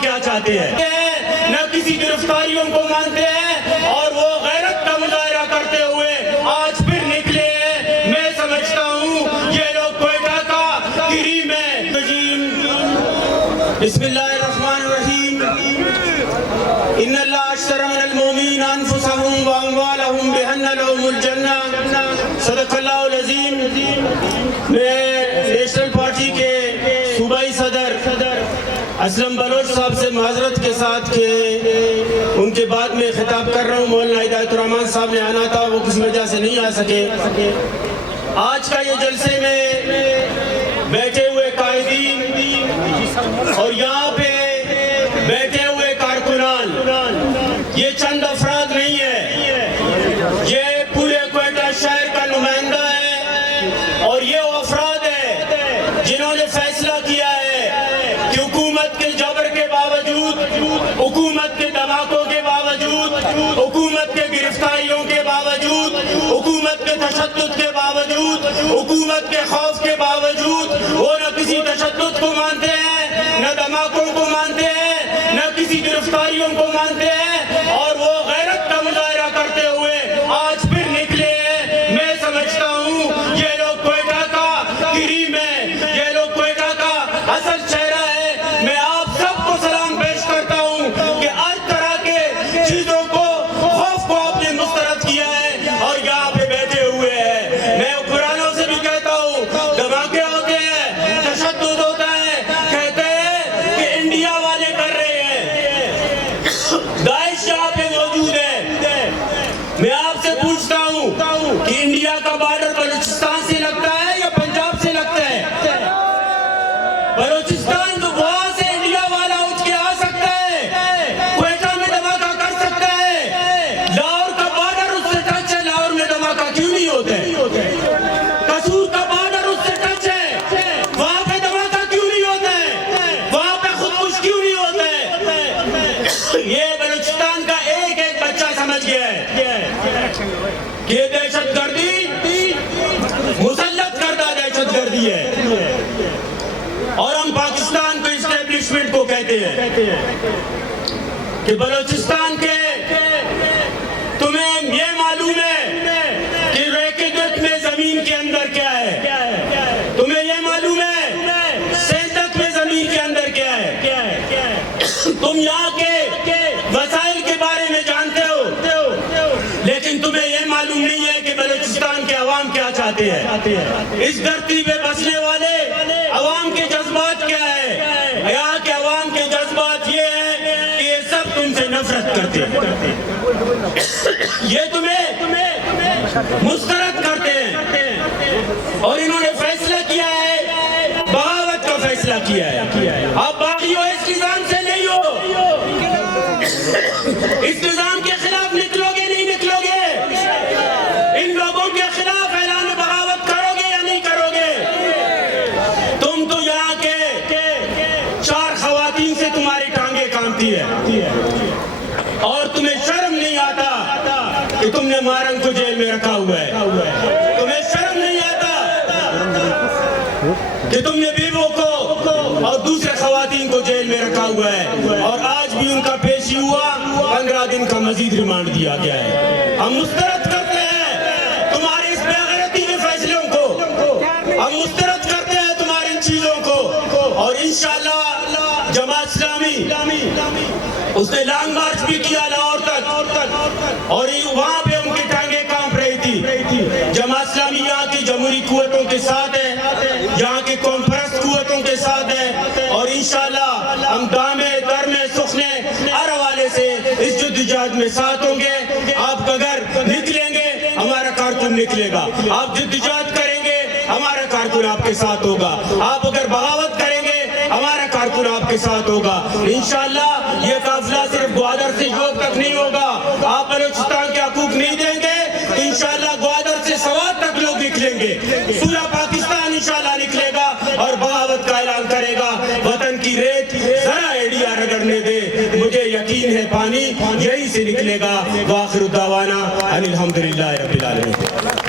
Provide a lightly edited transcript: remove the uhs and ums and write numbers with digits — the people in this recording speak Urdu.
کیا چاہتے ہیں، نہ کسی گرفتاریوں کو مانتے ہیں، اور وہ غیرت کا مظاہرہ کرتے ہوئے آج پھر نکلے ہیں۔ میں سمجھتا ہوں یہ لوگ کوئٹہ کا کریم ہے۔ بسم اللہ الرحمن الرحیم۔ ان اللہ اشتری من المؤمنین انفسهم واموالهم بان لهم الجنہ، صدق اللہ العظیم۔ میں نیشنل پارٹی کے صوبائی صدر اسلم بلوچ صاحب سے معذرت کے ساتھ کہ ان کے بعد میں خطاب کر رہا ہوں، مولانا ہدایت الرحمان صاحب نے آنا تھا، وہ کسی وجہ سے نہیں آ سکے۔ آج کا یہ جلسے میں بیٹھے ہوئے قائدین اور یہاں پہ بیٹھے ہوئے کارکنان، یہ چند افراد نہیں ہے، یہ پورے کوئٹہ شہر کا نمائندہ ہے، اور یہ وہ افراد ہیں جنہوں نے فیصلہ کیا ہے کہ حکومت کے جبر کے باوجود، حکومت کے دھماکوں کے باوجود، حکومت کے گرفتاریوں کے باوجود، حکومت کے تشدد کے باوجود، حکومت کے خوف کے باوجود وہ نہ کسی تشدد کو مانتے ہیں، نہ دھماکوں کو مانتے ہیں، نہ کسی گرفتاریوں کو مانتے ہیں، اور وہ غیرت کا مظاہرہ کرتے ہوئے آج پھر نکلے ہیں۔ میں سمجھتا ہوں یہ لوگ کوئٹہ کا کریم ہے، یہ لوگ کوئٹہ کا اصل چہرہ ہے۔ میں آپ سب کو سلام پیش کرتا ہوں کہ ہر طرح کے چیزوں کو، خوف کو آپ نے مسترد کیا ہے اور یہاں پہ بیٹھے ہوئے ہیں۔ میں قرآنوں سے بھی کہتا ہوں، دھماکے ہوتے ہیں، تشدد ہوتا ہے، کہتے ہیں کہ انڈیا والے کر رہے ہیں، داعش یہاں پہ موجود ہے۔ میں آپ سے پوچھتا ہوں کہ انڈیا کا بارڈر بلوچستان سے لگتا ہے یا پنجاب سے لگتا ہے؟ بلوچستان تو وہاں سے انڈیا والا اٹھ کے آ سکتا ہے، کوئٹہ میں دھماکہ کر سکتا ہے۔ لاہور کا بارڈر اس سے ٹچ ہے، لاہور میں دھماکہ کیوں نہیں ہوتا ہے؟ قصور کا بارڈر اس سے ٹچ ہے، وہاں پہ دھماکہ کیوں نہیں ہوتا ہے؟ وہاں پہ خودکش کیوں نہیں ہوتا ہے؟ یہ بلوچستان کا ایک ایک بچہ سمجھ گیا ہے کہ یہ دہشت گردی مسلط کردہ دہشت گردی ہے، اور ہم پاکستان کو اسٹیبلشمنٹ کو کہتے ہیں کہ بلوچستان کے تمہیں یہ معلوم ہے کہ ریکیڈٹ میں زمین کے اندر کیا ہے، تمہیں یہ معلوم ہے سینتک میں زمین کے اندر کیا ہے، تم یہاں کے وسائل کے بارے میں جانتے ہو، لیکن تمہیں یہ معلوم نہیں ہے کہ بلوچستان کے عوام کیا چاہتے ہیں، اس دھرتی پہ بسنے والے عوام کے جذبات کیا ہے۔ یہاں کے عوام کے جذبات یہ ہیں کہ یہ سب تم سے نفرت کرتے ہیں، یہ تمہیں مسترد کرتے ہیں، اور انہوں نے فیصلہ کیا ہے، بغاوت کا فیصلہ کیا ہے۔ آپ باقی ہو، اس نظام سے نہیں ہو، اس نظام کے خلاف نکلو گے نہیں نکلو گے؟ ان لوگوں کے خلاف اعلان بغاوت کرو گے یا نہیں کرو گے؟ تم تو یہاں کے 4 خواتین سے تمہاری ٹانگیں کامتی ہے، اور تمہیں شرم نہیں آتا کہ تم نے مارنگ کو جیل میں رکھا ہوا ہے، تمہیں شرم نہیں آتا کہ تم نے بیووں کو اور دوسرے خواتین کو جیل میں رکھا ہوا ہے، اور آج بھی ان کا پیشی ہوا، 15 دن کا مزید ریمانڈ دیا گیا ہے۔ ہم مسترد کرتے ہیں تمہاری اس بے غیرتی کے فیصلوں کو، ہم مسترد کرتے ہیں تمہاری ان چیزوں کو، اور انشاءاللہ جماعت اسلامی اس نے لانگ مارچ بھی کیا لاہور تک، اور وہاں پہ ان کی ٹانگیں کانپ رہی تھی۔ جماعت اسلامی یہاں کی جمہوری قوتوں کے ساتھ ہے، یہاں کی قوم پرست قوتوں کے ساتھ ہے، اور انشاءاللہ ہم دامے درمے سخنے ہر حوالے سے اس جدوجہد میں ساتھ ہوں گے۔ آپ اگر نکلیں گے ہمارا کارکن نکلے گا، آپ جدوجہد کریں گے ہمارا کارکن آپ کے ساتھ ہوگا، آپ اگر بغاوت کریں گے ہمارا کارکن آپ کے ساتھ ہوگا۔ انشاءاللہ یہ قافلہ صرف گوادر سے جوگ تک نہیں ہوگا، آپ بلوچستان کے حقوق نہیں دیں گے تو انشاءاللہ گوادر سے سوات تک لوگ نکلیں گے، پورا پاکستان انشاءاللہ نکلے گا اور بغاوت کا اعلان کرے گا۔ وطن کی ریت ذرا ایڈیا رگڑنے دے، مجھے یقین ہے پانی یہی سے نکلے گا۔ وآخر دعوانا ان الحمدللہ رب العالمین۔